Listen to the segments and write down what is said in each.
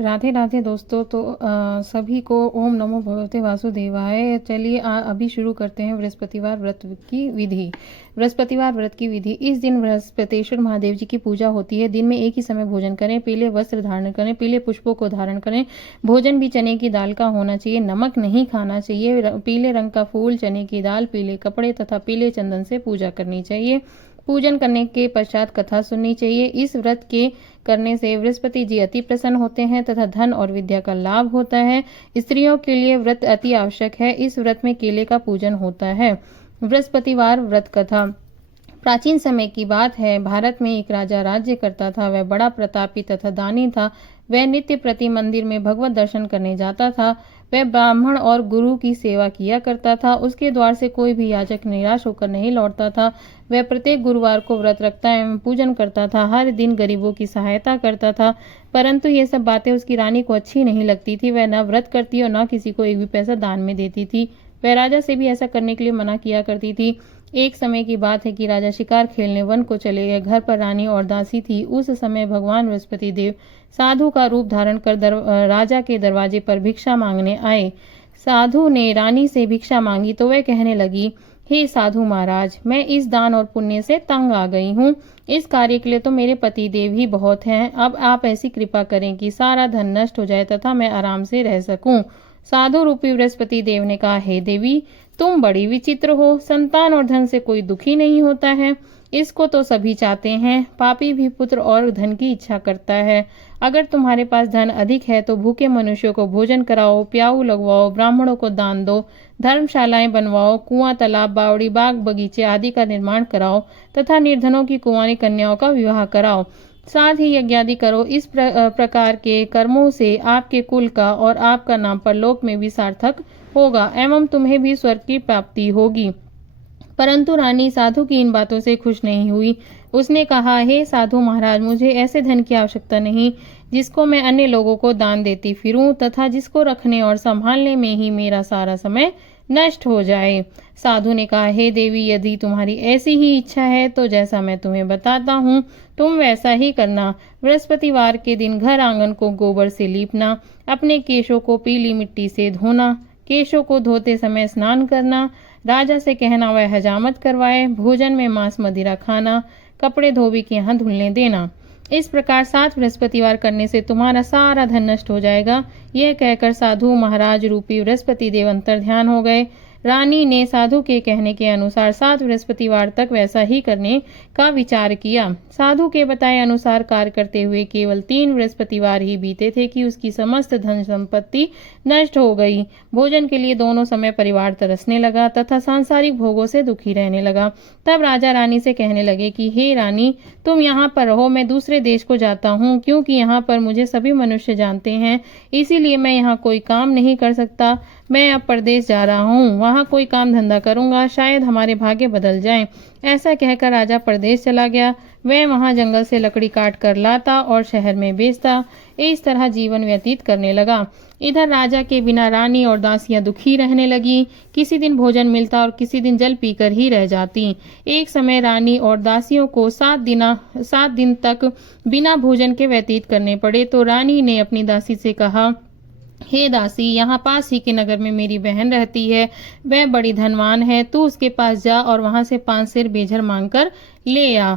राधे राधे दोस्तों। तो सभी को ओम नमो भगवते वासुदेवाय। चलिए अभी शुरू करते हैं बृहस्पतिवार व्रत की विधि। बृहस्पतिवार व्रत की विधि। इस दिन बृहस्पतेश्वर महादेव जी की पूजा होती है। दिन में एक ही समय भोजन करें, पीले वस्त्र धारण करें, पीले पुष्पों को धारण करें। भोजन भी चने की दाल का होना चाहिए, नमक नहीं खाना चाहिए। पीले रंग का फूल, चने की दाल, पीले कपड़े तथा पीले चंदन से पूजा करनी चाहिए। पूजन करने के पश्चात कथा सुननी चाहिए। इस व्रत के करने से बृहस्पति जी अति प्रसन्न होते हैं तथा धन और विद्या का लाभ होता है। स्त्रियों के लिए व्रत अति आवश्यक है। इस व्रत में केले का पूजन होता है। बृहस्पतिवार व्रत कथा। प्राचीन समय की बात है। भारत में एक राजा राज्य करता था। वह बड़ा प्रतापी तथा दानी था। वह नित्य प्रति मंदिर में भगवत दर्शन करने जाता था। वह ब्राह्मण और गुरु की सेवा किया करता था। उसके द्वार से कोई भी याचक निराश होकर नहीं लौटता था। वह प्रत्येक गुरुवार को व्रत रखता एवं पूजन करता था। हर दिन गरीबों की सहायता करता था। परंतु ये सब बातें उसकी रानी को अच्छी नहीं लगती थी। वह न व्रत करती और न किसी को एक भी पैसा दान में देती थी। वह राजा से भी ऐसा करने के लिए मना किया करती थी। एक समय की बात है कि राजा शिकार खेलने वन को चले गए। घर पर रानी और दासी थी। उस समय भगवान बृहस्पति देव साधु का रूप धारण कर राजा के दरवाजे पर भिक्षा मांगने आए। साधु ने रानी से भिक्षा मांगी तो वह कहने लगी, हे साधु महाराज, मैं इस दान और पुण्य से तंग आ गई हूँ। इस कार्य के लिए तो मेरे पति देव ही बहुत हैं। अब आप ऐसी कृपा करें कि सारा धन नष्ट हो जाए तथा मैं आराम से रह सकूं। साधु रूपी बृहस्पति देव ने कहा, हे देवी, तुम बड़ी विचित्र हो। संतान और धन से कोई दुखी नहीं होता है। इसको तो सभी चाहते हैं। पापी भी पुत्र और धन की इच्छा करता है। अगर तुम्हारे पास धन अधिक है तो भूखे मनुष्यों को भोजन कराओ, प्याऊ लगवाओ, ब्राह्मणों को दान दो, धर्मशालाएं बनवाओ, कुआं, तालाब, बावड़ी, बाग बगीचे आदि का निर्माण कराओ तथा निर्धनों की कुंवारी कन्याओं का विवाह कराओ। साथ ही यज्ञ आदि करो। इस प्रकार के कर्मों से आपके कुल का और आपका नाम परलोक में भी सार्थक होगा एवं तुम्हें भी स्वर्ग की प्राप्ति होगी। परंतु रानी साधु की इन बातों से खुश नहीं हुई। उसने कहा, हे साधु महाराज, मुझे ऐसे धन की आवश्यकता नहीं जिसको मैं अन्य लोगों को दान देती फिरूं तथा जिसको रखने और संभालने में ही मेरा सारा समय नष्ट हो जाए। साधु ने कहा, हे देवी, यदि तुम्हारी ऐसी ही इच्छा है तो जैसा मैं तुम्हें बताता हूँ तुम वैसा ही करना। बृहस्पतिवार के दिन घर आंगन को गोबर से लीपना, अपने केशों को पीली मिट्टी से धोना, केशों को धोते समय स्नान करना, राजा से कहना वह हजामत करवाए, भोजन में मांस मदिरा खाना, कपड़े धोबी के यहाँ धुलने देना। इस प्रकार 7 बृहस्पतिवार करने से तुम्हारा सारा धन नष्ट हो जाएगा। यह कहकर साधु महाराज रूपी बृहस्पति देव अंतर ध्यान हो गए। रानी ने साधु के कहने के अनुसार 7 बृहस्पतिवार तक वैसा ही करने का विचार किया। साधु के बताए अनुसार कार्य करते हुए केवल 3 बृहस्पतिवार ही बीते थे कि उसकी समस्त धन संपत्ति नष्ट हो गई। भोजन के लिए दोनों समय परिवार तरसने लगा तथा सांसारिक भोगों से दुखी रहने लगा। तब राजा रानी से कहने लगे कि हे रानी, तुम यहाँ पर रहो, मैं दूसरे देश को जाता हूँ, क्योंकि यहाँ पर मुझे सभी मनुष्य जानते हैं, इसीलिए मैं यहाँ कोई काम नहीं कर सकता। मैं अब परदेश जा रहा हूँ, वहाँ कोई काम धंधा करूंगा, शायद हमारे भाग्य बदल जाएं। ऐसा कहकर राजा परदेश चला गया। वह वहाँ जंगल से लकड़ी काट कर लाता और शहर में बेचता। इस तरह जीवन व्यतीत करने लगा। इधर राजा के बिना रानी और दासियां दुखी रहने लगी। किसी दिन भोजन मिलता और किसी दिन जल पीकर ही रह जाती। एक समय रानी और दासियों को 7 दिन तक बिना भोजन के व्यतीत करने पड़े। तो रानी ने अपनी दासी से कहा, हे दासी, यहाँ पास ही के नगर में मेरी बहन रहती है। वह बड़ी धनवान है। तू उसके पास जा और वहां से 5 सेर बेझर मांगकर ले आ,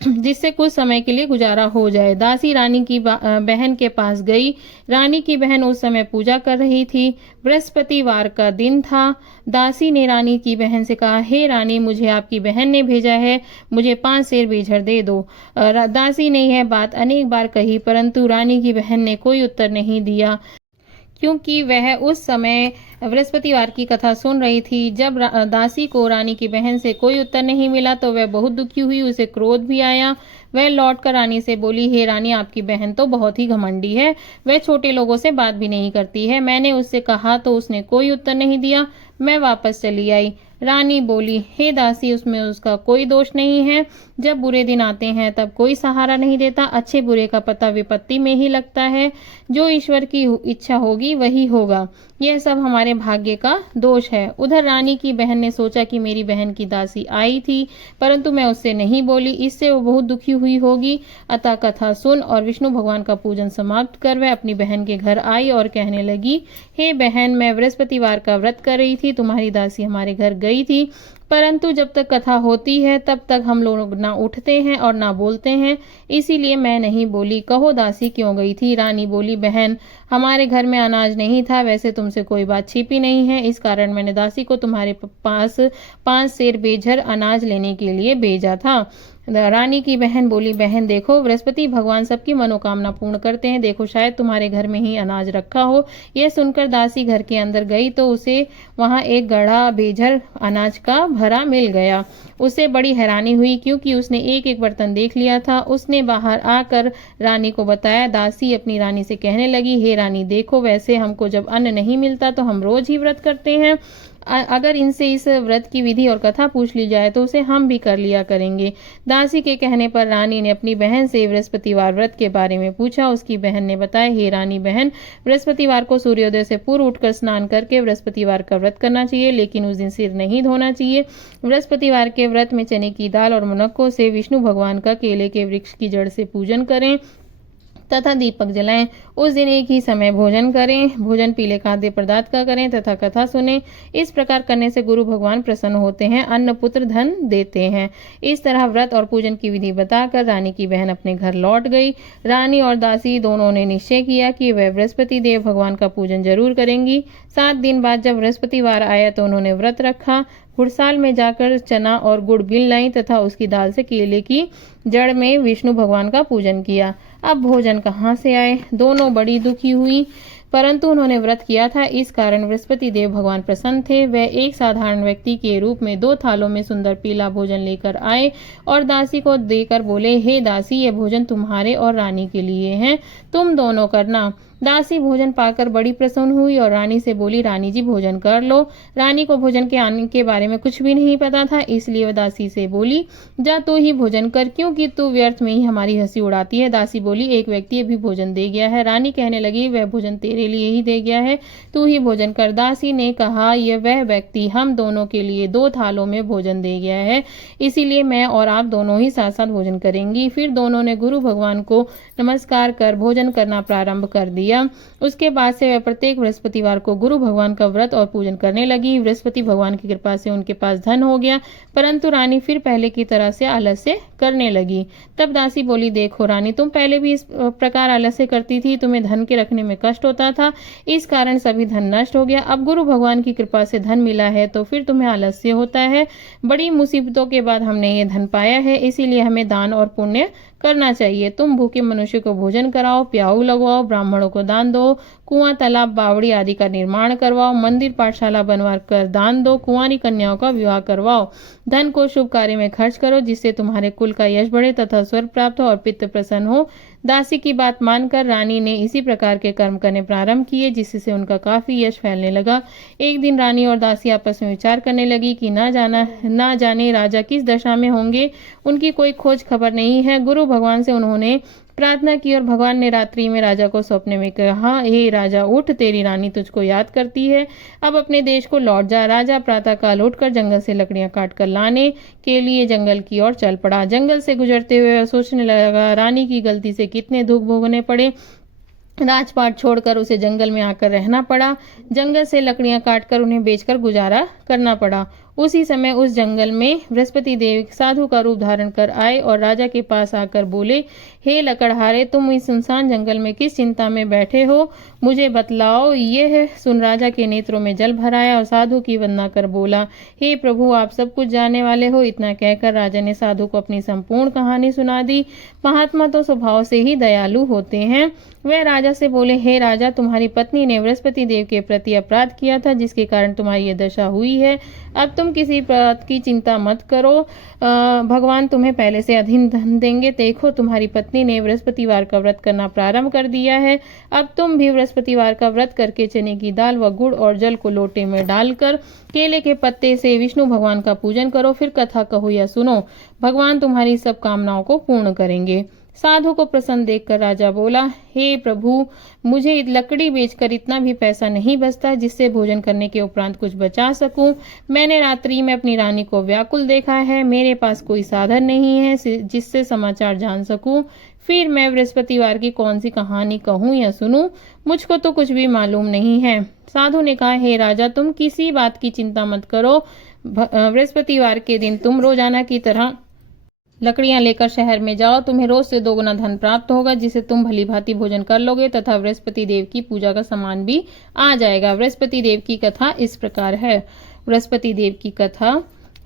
जिससे कुछ समय के लिए गुजारा हो जाए। दासी रानी की बहन के पास गई। रानी की बहन उस समय पूजा कर रही थी। बृहस्पतिवार का दिन था। दासी ने रानी की बहन से कहा, हे रानी, मुझे आपकी बहन ने भेजा है, मुझे 5 सेर बेझर दे दो। दासी ने यह बात अनेक बार कही, परंतु रानी की बहन ने कोई उत्तर नहीं दिया, क्योंकि वह उस समय बृहस्पतिवार की कथा सुन रही थी। जब दासी को रानी की बहन से कोई उत्तर नहीं मिला तो वह बहुत दुखी हुई। उसे क्रोध भी आया। वह लौटकर रानी से बोली, हे रानी, आपकी बहन तो बहुत ही घमंडी है। वह छोटे लोगों से बात भी नहीं करती है। मैंने उससे कहा तो उसने कोई उत्तर नहीं दिया। मैं वापस चली आई। रानी बोली, हे दासी, उसमें उसका कोई दोष नहीं है। जब बुरे दिन आते हैं तब कोई सहारा नहीं देता। अच्छे बुरे का पता विपत्ति में ही लगता है। जो ईश्वर की इच्छा होगी वही होगा। यह सब हमारे भाग्य का दोष है। उधर रानी की बहन ने सोचा कि मेरी बहन की दासी आई थी, परंतु मैं उससे नहीं बोली, इससे वो बहुत दुखी हुई होगी। अतः कथा सुन और विष्णु भगवान का पूजन समाप्त कर वह अपनी बहन के घर आई और कहने लगी, हे बहन, मैं बृहस्पतिवार का व्रत कर रही थी। तुम्हारी दासी हमारे घर गई थी, परंतु जब तक कथा होती है तब तक हम लोग ना उठते हैं और ना बोलते हैं, इसीलिए मैं नहीं बोली। कहो दासी क्यों गई थी? रानी बोली, बहन, हमारे घर में अनाज नहीं था। वैसे तुमसे कोई बात छिपी नहीं है, इस कारण मैंने दासी को तुम्हारे पास 5 सेर बेझर अनाज लेने के लिए भेजा था। रानी की बहन बोली, बहन देखो, बृहस्पति भगवान सबकी मनोकामना पूर्ण करते हैं। देखो, शायद तुम्हारे घर में ही अनाज रखा हो। यह सुनकर दासी घर के अंदर गई तो उसे वहां एक गड़ा बेझर अनाज का भरा मिल गया। उसे बड़ी हैरानी हुई, क्योंकि उसने एक एक बर्तन देख लिया था। उसने बाहर आकर रानी को बताया। दासी अपनी रानी से कहने लगी, हे रानी देखो, वैसे हमको जब अन्न नहीं मिलता तो हम रोज ही व्रत करते हैं। अगर इनसे इस व्रत की विधि और कथा पूछ ली जाए तो उसे हम भी कर लिया करेंगे। दासी के कहने पर रानी ने अपनी बहन से बृहस्पतिवार व्रत के बारे में पूछा। उसकी बहन ने बताया, हे रानी बहन, बृहस्पतिवार को सूर्योदय से पूर्व उठकर स्नान करके बृहस्पतिवार का व्रत करना चाहिए, लेकिन उस दिन सिर नहीं धोना चाहिए। बृहस्पतिवार के व्रत में चने की दाल और मुनक्कों से विष्णु भगवान का केले के वृक्ष की जड़ से पूजन करें तथा दीपक जलाएं। उस दिन एक ही समय भोजन करें। भोजन पीले खाद्य पदार्थ का करें तथा कथा सुने। इस प्रकार करने से गुरु भगवान प्रसन्न होते हैं, अन्न पुत्र धन देते हैं। इस तरह व्रत और पूजन की विधि बताकर रानी की बहन अपने घर लौट गई। रानी और दासी दोनों ने निश्चय किया कि वह बृहस्पति देव भगवान का पूजन जरूर करेंगी। 7 दिन बाद जब बृहस्पतिवार आया तो उन्होंने व्रत रखा। गुड़साल में जाकर चना और गुड़ बिन लाई तथा उसकी दाल से केले की जड़ में विष्णु भगवान का पूजन किया। अब भोजन कहाँ से आए? दोनों बड़ी दुखी हुई, परंतु उन्होंने व्रत किया था, इस कारण बृहस्पति देव भगवान प्रसन्न थे। वह एक साधारण व्यक्ति के रूप में 2 थालों में सुंदर पीला भोजन लेकर आए और दासी को देकर बोले, हे दासी, यह भोजन तुम्हारे और रानी के लिए है, तुम दोनों करना। दासी भोजन पाकर बड़ी प्रसन्न हुई और रानी से बोली, रानी जी भोजन कर लो। रानी को भोजन के आने के बारे में कुछ भी नहीं पता था, इसलिए वह दासी से बोली, जा तू ही भोजन कर, क्योंकि तू व्यर्थ में ही हमारी हंसी उड़ाती है। दासी बोली, एक व्यक्ति अभी भोजन दे गया है। रानी कहने लगी, वह भोजन तेरे लिए ही दे गया है, तू ही भोजन कर। दासी ने कहा, यह वह व्यक्ति हम दोनों के लिए 2 थालों में भोजन दे गया है, इसीलिए मैं और आप दोनों ही साथ साथ भोजन करेंगी। फिर दोनों ने गुरु भगवान को नमस्कार कर भोजन करना प्रारंभ कर दिया। उसके बाद से वह प्रत्येक बृहस्पतिवार को गुरु भगवान का व्रत और पूजन करने लगी। बृहस्पति भगवान की कृपा से उनके पास धन हो गया, परंतु रानी फिर पहले की तरह से आलस्य करने लगी। तब दासी बोली, देखो रानी, तुम पहले भी इस प्रकार आलस्य करती थी, तुम्हें धन के रखने में कष्ट होता था, इस कारण सभी धन नष्ट हो गया। अब गुरु भगवान की कृपा से धन मिला है तो फिर तुम्हें आलस्य होता है। बड़ी मुसीबतों के बाद हमने ये धन पाया है, इसीलिए हमें दान और पुण्य करना चाहिए। तुम भूखे मनुष्य को भोजन कराओ, प्याऊ लगवाओ, ब्राह्मणों को दान दो, कुआं, तालाब, बावड़ी आदि का निर्माण करवाओ, मंदिर पाठशाला बनवा कर दान दो, कुंवारी कन्याओं का विवाह करवाओ। धन को शुभ कार्य में खर्च करो, जिससे तुम्हारे कुल का यश बढ़े तथा स्वर्ग प्राप्त हो और पितृ प्रसन्न हो। दासी की बात मानकर रानी ने इसी प्रकार के कर्म करने प्रारंभ किए, जिससे उनका काफी यश फैलने लगा। एक दिन रानी और दासी आपस में विचार करने लगी कि ना जाने राजा किस दशा में होंगे, उनकी कोई खोज खबर नहीं है। गुरु भगवान से उन्होंने प्रार्थना की और भगवान ने रात्रि में राजा को सपने में कहा, हे राजा, उठ, तेरी रानी तुझको याद करती है, अब अपने देश को लौट जा। राजा प्रातःकाल उठकर जंगल से लकड़ियां काट कर लाने के लिए जंगल की ओर चल पड़ा। जंगल से गुजरते हुए वह सोचने लगा, रानी की गलती से कितने दुख भोगने पड़े। राजपाट छोड़कर उसे जंगल में आकर रहना पड़ा। जंगल से लकड़ियां काटकर उन्हें बेचकर गुजारा करना पड़ा। उसी समय उस जंगल में बृहस्पति देव साधु का रूप धारण कर आए और राजा के पास आकर बोले, हे लकड़हारे, तुम इस सुनसान जंगल में किस चिंता में बैठे हो, मुझे बतलाओ। यह सुन राजा के नेत्रों में जल भर आया और साधु की वंदना कर बोला, हे प्रभु, आप सब कुछ जानने वाले हो। इतना कहकर राजा ने साधु को अपनी संपूर्ण कहानी सुना दी। महात्मा तो स्वभाव से ही दयालु होते हैं। वह राजा से बोले, हे राजा, तुम्हारी पत्नी ने बृहस्पति देव के प्रति अपराध किया था, जिसके कारण तुम्हारी यह दशा हुई है। अब तुम किसी बात की चिंता मत करो, भगवान तुम्हें पहले से अधिक धन देंगे। देखो, तुम्हारी पत्नी ने बृहस्पतिवार का व्रत करना प्रारंभ कर दिया है। अब तुम भी बृहस्पतिवार का व्रत करके चने की दाल व गुड़ और जल को लोटे में डालकर केले के पत्ते से विष्णु भगवान का पूजन करो, फिर कथा कहो या सुनो। भगवान तुम्हारी सब कामनाओं को पूर्ण करेंगे। साधु को प्रसन्न देखकर राजा बोला, हे प्रभु, मुझे लकड़ी बेचकर इतना भी पैसा नहीं बचता जिससे भोजन करने के उपरांत कुछ बचा सकूं। मैंने रात्रि में अपनी रानी को व्याकुल देखा है। मेरे पास कोई साधन नहीं है जिससे समाचार जान सकूं। फिर मैं बृहस्पतिवार की कौन सी कहानी कहूं या सुनूं? मुझको तो कुछ भी मालूम नहीं है। साधु ने कहा, हे राजा, तुम किसी बात की चिंता मत करो। बृहस्पतिवार के दिन तुम रोजाना की तरह लकड़ियां लेकर शहर में जाओ। तुम्हें रोज से 2 गुना धन प्राप्त होगा, जिसे तुम भली भांति भोजन कर लोगे तथा बृहस्पति देव की पूजा का सामान भी आ जाएगा। बृहस्पति देव की कथा इस प्रकार है। बृहस्पति देव की कथा।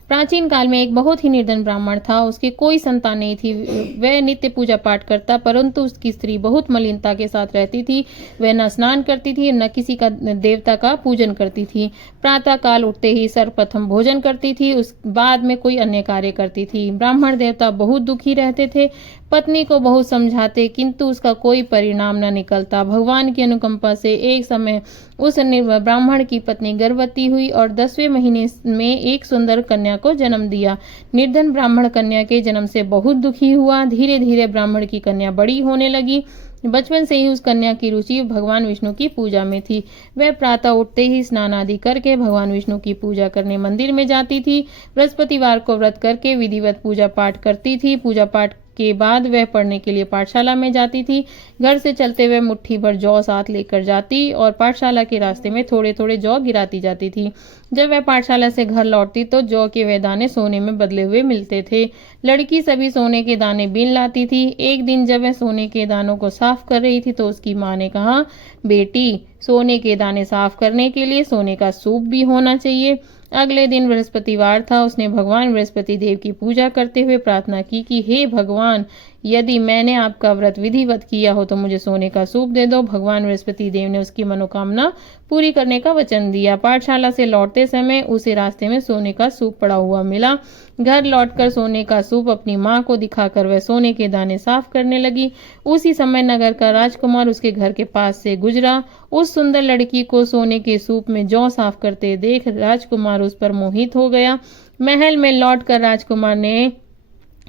प्राचीन काल में एक बहुत ही निर्धन ब्राह्मण था। उसकी कोई संतान नहीं थी। वह नित्य पूजा पाठ करता, परंतु उसकी स्त्री बहुत मलिनता के साथ रहती थी। वह न स्नान करती थी, न किसी का देवता का पूजन करती थी। प्रातः काल उठते ही सर्वप्रथम भोजन करती थी, उस बाद में कोई अन्य कार्य करती थी। ब्राह्मण देवता बहुत दुखी रहते थे। पत्नी को बहुत समझाते, किंतु उसका कोई परिणाम न निकलता। भगवान की अनुकंपा से एक समय उस ब्राह्मण की पत्नी गर्भवती हुई और 10वें महीने में एक सुंदर कन्या को जन्म दिया। निर्धन ब्राह्मण कन्या के जन्म से बहुत दुखी हुआ। धीरे धीरे ब्राह्मण की कन्या बड़ी होने लगी। बचपन से ही उस कन्या की रुचि भगवान विष्णु की पूजा में थी। वह प्रातः उठते ही स्नान आदि करके भगवान विष्णु की पूजा करने मंदिर में जाती थी। बृहस्पतिवार को व्रत करके विधिवत पूजा पाठ करती थी। पूजा पाठ के बाद वह पढ़ने के लिए पाठशाला में जाती थी। घर से चलते हुए मुट्ठी भर जौ साथ लेकर जाती और पाठशाला के रास्ते में थोड़े थोड़े जौ गिराती जाती थी। जब वह पाठशाला से घर लौटती तो जौ के वह दाने सोने में बदले हुए मिलते थे। लड़की सभी सोने के दाने बीन लाती थी। एक दिन जब वह सोने के दानों को साफ कर रही थी तो उसकी माँ ने कहा, बेटी, सोने के दाने साफ करने के लिए सोने का सूप भी होना चाहिए। अगले दिन बृहस्पतिवार था। उसने भगवान बृहस्पति देव की पूजा करते हुए प्रार्थना की कि हे भगवान, यदि मैंने आपका व्रत विधिवत किया हो तो मुझे सोने का सूप दे दो। भगवान बृहस्पति देव ने उसकी मनोकामना पूरी करने का वचन दिया। पाठशाला से लौटते समय उसे रास्ते में सोने का सूप पड़ा हुआ मिला। घर लौटकर सोने का सूप अपनी माँ को दिखाकर वह सोने के दाने साफ करने लगी। उसी समय नगर का राजकुमार उसके घर के पास से गुजरा। उस सुंदर लड़की को सोने के सूप में जौ साफ करते देख राजकुमार उस पर मोहित हो गया। महल में लौटकर राजकुमार ने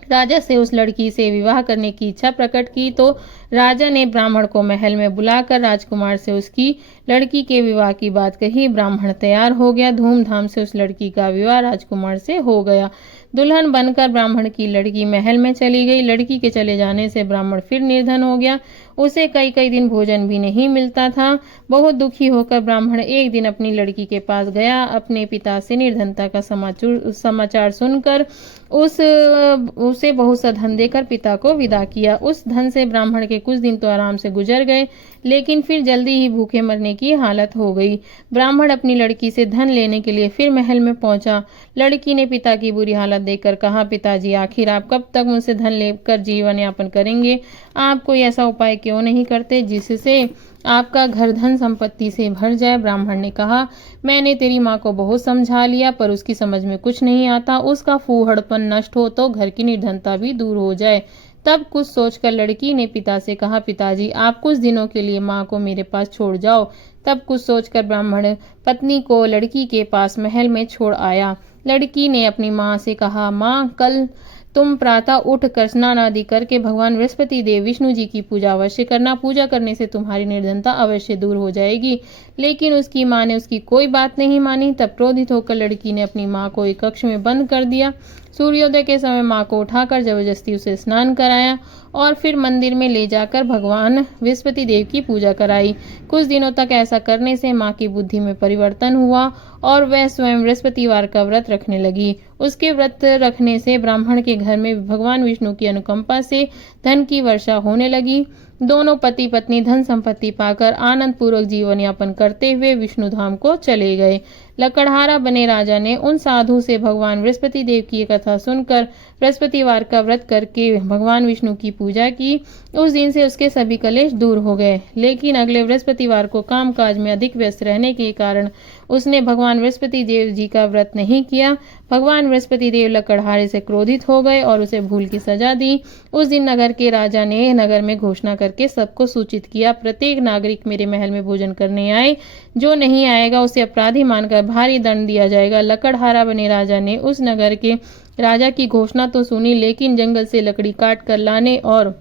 राजा से उस लड़की से विवाह करने की इच्छा प्रकट की तो राजा ने ब्राह्मण को महल में बुलाकर राजकुमार से उसकी लड़की के विवाह की बात कही। ब्राह्मण तैयार हो गया। धूमधाम से उस लड़की का विवाह राजकुमार से हो गया। दुल्हन बनकर ब्राह्मण की लड़की महल में चली गई। लड़की के चले जाने से ब्राह्मण फिर निर्धन हो गया। उसे कई कई दिन भोजन भी नहीं मिलता था। बहुत दुखी होकर ब्राह्मण एक दिन अपनी लड़की के पास गया। अपने पिता से निर्धनता का समाचार सुनकर उसे बहुत सा धन देकर पिता को विदा किया। उस धन से ब्राह्मण के कुछ दिन तो आराम से गुजर गए, लेकिन फिर जल्दी ही भूखे मरने की हालत हो गई। ब्राह्मण अपनी लड़की से धन लेने के लिए फिर महल में पहुंचा। लड़की ने पिता की बुरी हालत देखकर कहा, पिताजी, आखिर आप कब तक मुझसे धन लेकर जीवन यापन करेंगे? आप कोई ऐसा उपाय क्यों नहीं करते जिससे आपका घर धन संपत्ति से भर जाए? ब्राह्मण ने कहा, मैंने तेरी माँ को बहुत समझा लिया, पर उसकी समझ में कुछ नहीं आता। उसका फूहड़पन नष्ट हो तो घर की निर्धनता भी दूर हो जाए। तब कुछ सोचकर लड़की ने पिता से कहा, पिताजी, आप कुछ दिनों के लिए माँ को मेरे पास छोड़ जाओ। तब कुछ सोचकर ब्राह्मण पत्नी को लड़की के पास महल में छोड़ आया। लड़की ने अपनी माँ से कहा, माँ, कल तुम प्रातः उठ कर स्नान आदि करके भगवान बृहस्पति देव विष्णु जी की पूजा अवश्य करना। पूजा करने से तुम्हारी निर्धनता अवश्य दूर हो जाएगी। लेकिन उसकी माँ ने उसकी कोई बात नहीं मानी। तब क्रोधित होकर लड़की ने अपनी माँ को एक कक्ष में बंद कर दिया। सूर्योदय के समय माँ को उठाकर जबरदस्ती उसे स्नान कराया और फिर मंदिर में ले जाकर भगवान बृहस्पति देव की पूजा कराई। कुछ दिनों तक ऐसा करने से माँ की बुद्धि में परिवर्तन हुआ और वह स्वयं बृहस्पतिवार का व्रत रखने लगी। उसके व्रत रखने से ब्राह्मण के घर में भगवान विष्णु की अनुकंपा से धन की वर्षा होने लगी। दोनों पति पत्नी धन संपत्ति पाकर आनंद पूर्वक जीवन यापन करते हुए विष्णु धाम को चले गए। लकड़हारा बने राजा ने उन साधु से भगवान बृहस्पति देव की कथा सुनकर बृहस्पतिवार का व्रत करके भगवान विष्णु की पूजा की। उस दिन से उसके सभी कलेश दूर हो गए। लेकिन अगले बृहस्पतिवार को कामकाज में अधिक व्यस्त रहने के कारण उसने भगवान बृहस्पति देव जी का व्रत नहीं किया। भगवान बृहस्पति देव लकड़हारे से क्रोधित हो गए और उसे भूल की सजा दी। उस दिन नगर के राजा ने नगर में घोषणा करके सबको सूचित किया, प्रत्येक नागरिक मेरे महल में भोजन करने आए, जो नहीं आएगा उसे अपराधी मानकर भारी दंड दिया जाएगा। लकड़हारा बने राजा ने उस नगर के राजा की घोषणा तो सुनी, लेकिन जंगल से लकड़ी काट कर लाने और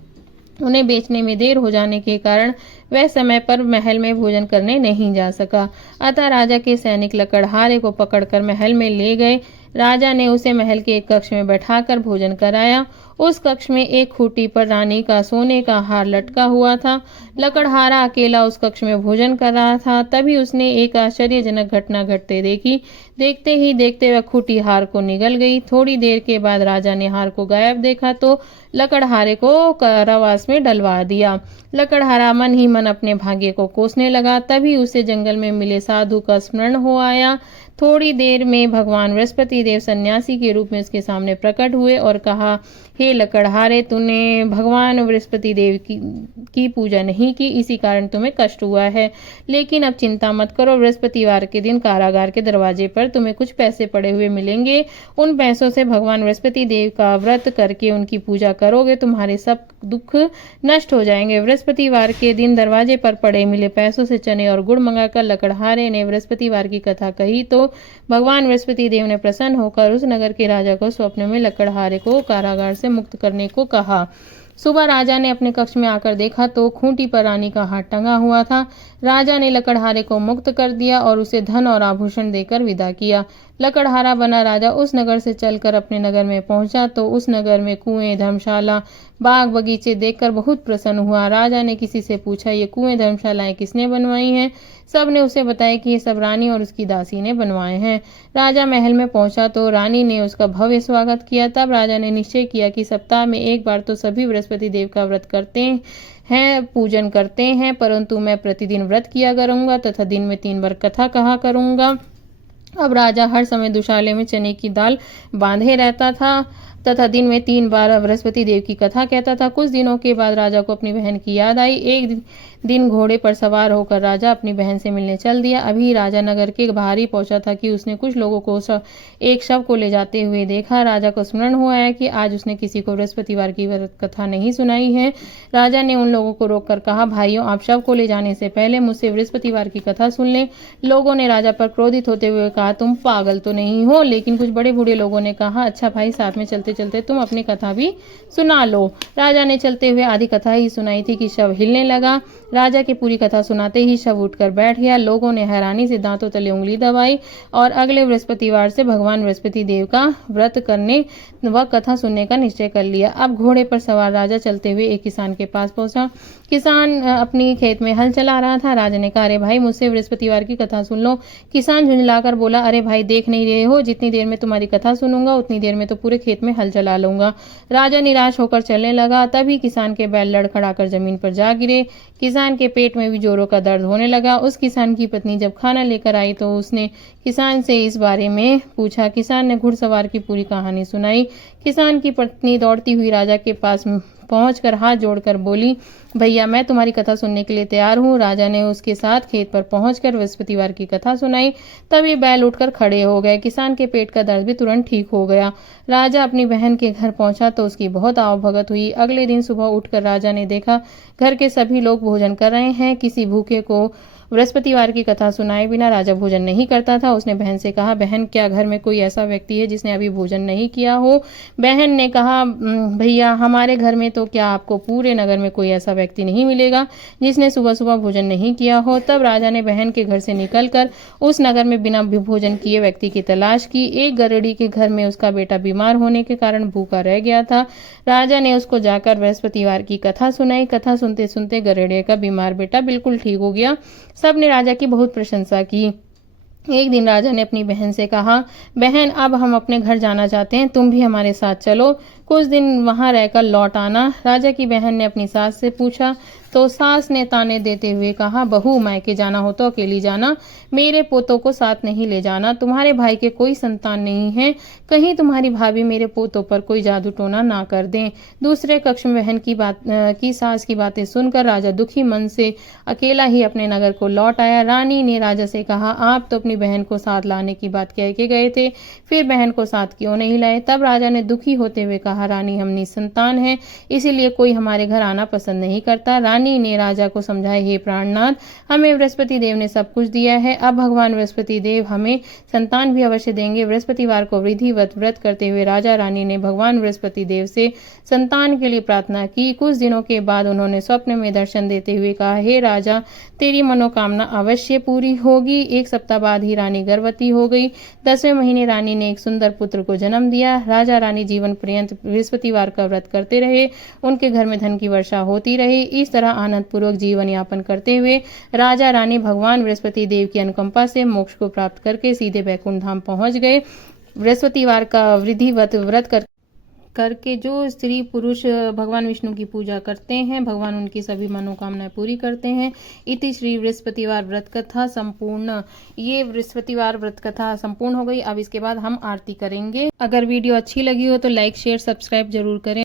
उन्हें बेचने में देर हो जाने के कारण वह समय पर महल में भोजन करने नहीं जा सका। अतः राजा के सैनिक लकड़हारे को पकड़कर महल में ले गए। राजा ने उसे महल के एक कक्ष में बैठाकर भोजन कराया। उस कक्ष में एक खूंटी पर रानी का सोने का हार लटका हुआ था। लकड़हारा अकेला उस कक्ष में भोजन कर रहा था। तभी उसने एक आश्चर्यजनक घटना घटते देखी। देखते ही देखते वह खूंटी हार को निगल गई। थोड़ी देर के बाद राजा ने हार को गायब देखा तो लकड़हारे को कारावास में डलवा दिया। लकड़हारा मन ही मन अपने भाग्य को कोसने लगा। तभी उसे जंगल में मिले साधु का स्मरण हो आया। थोड़ी देर में भगवान बृहस्पति देव सन्यासी के रूप में उसके सामने प्रकट हुए और कहा, हे लकड़हारे, तूने भगवान बृहस्पति देव की पूजा नहीं की, इसी कारण तुम्हें कष्ट हुआ है। लेकिन अब चिंता मत करो, बृहस्पतिवार के दिन कारागार के दरवाजे पर तुम्हें कुछ पैसे पड़े हुए मिलेंगे। उन पैसों से भगवान बृहस्पति देव का व्रत करके उनकी पूजा करोगे, तुम्हारे सब दुख नष्ट हो जाएंगे। बृहस्पतिवार के दिन दरवाजे पर पड़े मिले पैसों से चने और गुड़ मंगाकर लकड़हारे ने बृहस्पतिवार की कथा कही तो भगवान बृहस्पति देव ने प्रसन्न होकर उस नगर के राजा को स्वप्न में लकड़हारे को कारागार से मुक्त करने को कहा। सुबह राजा ने अपने कक्ष में आकर देखा तो खूंटी पर रानी का हाथ टंगा हुआ था। राजा ने लकड़हारे को मुक्त कर दिया और उसे धन और आभूषण देकर विदा किया। लकड़हारा बना राजा उस नगर से चलकर अपने नगर में पहुंचा तो उस नगर में कुएं, धर्मशाला, बाग बगीचे देखकर बहुत प्रसन्न हुआ। राजा ने किसी से पूछा, ये कुएं धर्मशालाएं किसने बनवाई हैं? सब ने उसे बताया कि ये सब रानी और उसकी दासी ने बनवाए हैं। राजा महल में पहुंचा तो रानी ने उसका भव्य स्वागत किया। तब राजा ने निश्चय किया कि सप्ताह में एक बार तो सभी बृहस्पति देव का व्रत करते हैं, पूजन करते हैं, परंतु मैं प्रतिदिन व्रत किया करूंगा तथा दिन में 3 बार कथा कहा करूंगा। अब राजा हर समय दुशाले में चने की दाल बांधे रहता था तथा दिन में 3 बार बृहस्पति देव की कथा कहता था। कुछ दिनों के बाद राजा को अपनी बहन की याद आई। एक दिन घोड़े पर सवार होकर राजा अपनी बहन से मिलने चल दिया। अभी राजा नगर के बाहर ही पहुंचा था कि उसने कुछ लोगों को एक शव को ले जाते हुए देखा। राजा को स्मरण हुआ है कि आज उसने किसी को बृहस्पतिवार की व्रत कथा नहीं सुनाई है। राजा ने उन लोगों को रोककर कहा, भाइयों, आप शव को ले जाने से पहले मुझसे बृहस्पतिवार की कथा सुन लें। लोगों ने राजा पर क्रोधित होते हुए कहा, तुम पागल तो नहीं हो? लेकिन कुछ बड़े बूढ़े लोगों ने कहा, अच्छा भाई, साथ में चलते चलते तुम अपनी कथा भी सुना लो। राजा ने चलते हुए आधी कथा ही सुनाई थी कि शव हिलने लगा। राजा की पूरी कथा सुनाते ही शव उठकर बैठ गया। लोगों ने हैरानी से दांतों तले उंगली दबाई और अगले बृहस्पतिवार से भगवान बृहस्पति देव का व्रत करने व कथा सुनने का निश्चय कर लिया। अब घोड़े पर सवार राजा चलते हुए एक किसान के पास पहुंचा। किसान अपनी खेत में हल चला रहा था। राजा ने कहा, अरे भाई, मुझसे बृहस्पतिवार की कथा सुन लो। किसान झुंझलाकर बोला, अरे भाई, देख नहीं रहे हो, जितनी देर में तुम्हारी कथा सुनूंगा उतनी देर में तो पूरे खेत में हल चला लूंगा। राजा निराश होकर चलने लगा। तभी किसान के बैल लड़खड़ाकर जमीन पर जा गिरे। किसान के पेट में भी जोरों का दर्द होने लगा। उस किसान की पत्नी जब खाना लेकर आई तो उसने किसान से इस बारे में पूछा। किसान ने घुड़सवार की पूरी कहानी सुनाई। किसान की पत्नी दौड़ती हुई राजा के पास पहुंचकर हाथ जोड़कर बोली, भैया, मैं तुम्हारी कथा सुनने के लिए तैयार हूँ। राजा ने उसके साथ खेत पर पहुंचकर बृहस्पतिवार की कथा सुनाई। तभी बैल उठकर खड़े हो गए। किसान के पेट का दर्द भी तुरंत ठीक हो गया। राजा अपनी बहन के घर पहुंचा तो उसकी बहुत आवभगत हुई। अगले दिन सुबह उठकर राजा ने देखा घर के सभी लोग भोजन कर रहे हैं। किसी भूखे को बृहस्पतिवार की कथा सुनाए बिना राजा भोजन नहीं करता था। उसने बहन से कहा, बहन, क्या घर में कोई ऐसा व्यक्ति है जिसने अभी भोजन नहीं किया हो? बहन ने कहा, भैया, हमारे घर में तो क्या आपको पूरे नगर में कोई ऐसा व्यक्ति नहीं मिलेगा जिसने सुबह सुबह भोजन नहीं किया हो। तब राजा ने बहन के घर से निकलकर उस नगर में बिना भोजन किए व्यक्ति की तलाश की। एक गरुड़ी के घर में उसका बेटा बीमार होने के कारण भूखा रह गया था। राजा ने उसको जाकर बृहस्पतिवार की कथा सुनाई। कथा सुनते सुनते गरुड़े का बीमार बेटा बिल्कुल ठीक हो गया। सबने राजा की बहुत प्रशंसा की। एक दिन राजा ने अपनी बहन से कहा, बहन, अब हम अपने घर जाना चाहते हैं, तुम भी हमारे साथ चलो, कुछ दिन वहां रहकर लौट आना। राजा की बहन ने अपनी सास से पूछा, तो सास ने ताने देते हुए कहा, बहू मायके जाना हो तो अकेली जाना, मेरे पोतों को साथ नहीं ले जाना। तुम्हारे भाई के कोई संतान नहीं है, कहीं तुम्हारी भाभी मेरे पोतों पर कोई जादू टोना ना कर दें। दूसरे कक्ष में बहन की सास की बातें सुनकर राजा दुखी मन से अकेला ही अपने नगर को लौट आया। रानी ने राजा से कहा, आप तो अपनी बहन को साथ लाने की बात कह के गए थे, फिर बहन को साथ क्यों नहीं लाए? तब राजा ने दुखी होते हुए कहा, रानी हम निसंतान हैं, इसीलिए कोई हमारे घर आना पसंद नहीं करता। रानी ने राजा को समझाया, हे प्राणनाथ, हमें बृहस्पति देव ने सब कुछ दिया है, अब भगवान बृहस्पति देव हमें संतान भी अवश्य देंगे। बृहस्पतिवार को विधिवत व्रत करते हुए राजा रानी ने भगवान बृहस्पति देव से संतान के लिए प्रार्थना की। कुछ दिनों के बाद उन्होंने स्वप्न में दर्शन देते हुए कहा, हे राजा, तेरी मनोकामना अवश्य पूरी होगी। एक सप्ताह बाद ही रानी गर्भवती हो गई। 10वें महीने रानी ने एक सुंदर पुत्र को जन्म दिया। राजा रानी जीवन पर्यंत बृहस्पतिवार का व्रत करते रहे, उनके घर में धन की वर्षा होती रही। इस तरह आनंद पूर्वक जीवन यापन करते हुए राजा रानी भगवान बृहस्पति देव की अनुकंपा से मोक्ष को प्राप्त करके सीधे बैकुंठ धाम पहुंच गए। बृहस्पतिवार का विधिवत व्रत करके जो स्त्री पुरुष भगवान विष्णु की पूजा करते हैं, भगवान उनकी सभी मनोकामनाएं पूरी करते हैं। इति श्री बृहस्पतिवार व्रत कथा संपूर्ण। ये बृहस्पतिवार व्रत कथा संपूर्ण हो गई। अब इसके बाद हम आरती करेंगे। अगर वीडियो अच्छी लगी हो तो लाइक शेयर सब्सक्राइब जरूर करें।